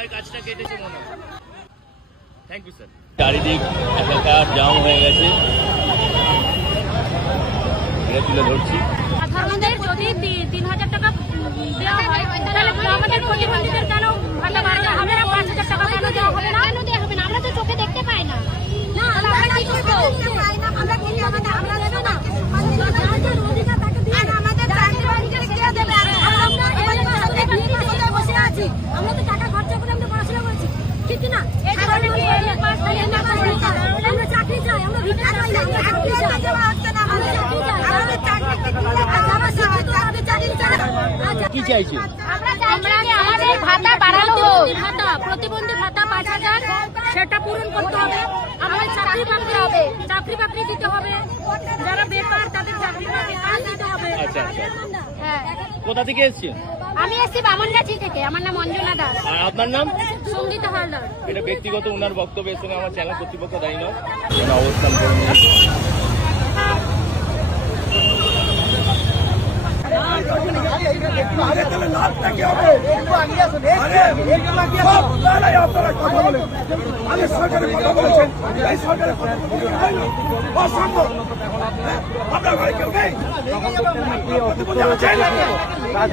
AI কাজটা কেটেছে মনে হয়। Thank you sir. চারিদিক এলাকার জাম হয়ে গেছে, এটা তুলে ধরছি। আমাদের যদি 3000 টাকা দেওয়া হয় তাহলে আমাদের প্রতিবন্ধীদের কেন ভাতা বাড়বে? আমরা 5000 টাকা কেন দেওয়া হবে না? কেন দেওয়া হবে না? আমরা তো চোখে দেখতে পাই না। না আমরা কি করব? আমরা কি আমাদের আমরা দেব না। আমাদের অধিকার তাকে দিয়ে আমাদের চাকরি অধিকার কে দেবে? আমরা এবারে মাসে বসে আছি। আমরা তো টাকা খরচ করে আমরা পড়াশোনা করছি, ঠিক না? এই ধরনের কি পাস করে না আমরা চাকরি চাই, আমরা ভিক্ষা চাই না, আমরা চাকরি চাই। আমরা চাকরি চাই, আমাদের চাকরি কি চাইছে? আমরা চাইছি আমাদের ভাতা বাড়ানো হোক। প্রতিবন্ধী ভাতা 5000 সেটা পূরণ করতে হবে। আমাদের চাকরি বাকরি দিতে হবে, যারা বেকার তাদের চাকরি বাকরি কাজ দিতে হবে। আচ্ছা আচ্ছা, হ্যাঁ। কোথা থেকে এসেছেন? আমি এসেছি বামনগাছি থেকে, আমার নাম অঞ্জনা দাস। আর আপনার নাম? সঙ্গীতা হালদার। এটা ব্যক্তিগত উনার বক্তব্যের সঙ্গে আমার চ্যানেল কর্তৃপক্ষ দায়ী নয়। অবস্থান করে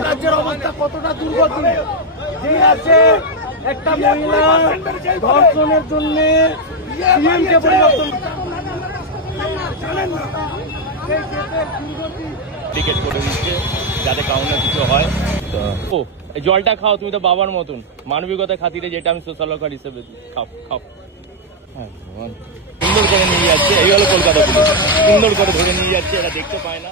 রাজ্যের অবস্থা কতটা দুর্গতি আছে। একটা মহিলা ধর্ষণের জন্য সিএমকে পরিবর্তন টিকেট করে দিচ্ছে যাতে কাউন্ট কিছু হয়। তো ও এই জলটা খাও, তুমি তো বাবার মতন, মানবিকতার খাতিরে, যেটা আমি সোশ্যাল ওয়ার্কার হিসেবে খাও খাও। হ্যাঁ, সুন্দর করে নিয়ে যাচ্ছে, এই হলো কলকাতা পুলিশ, সুন্দর করে ধরে নিয়ে যাচ্ছে, এরা দেখতে পায় না।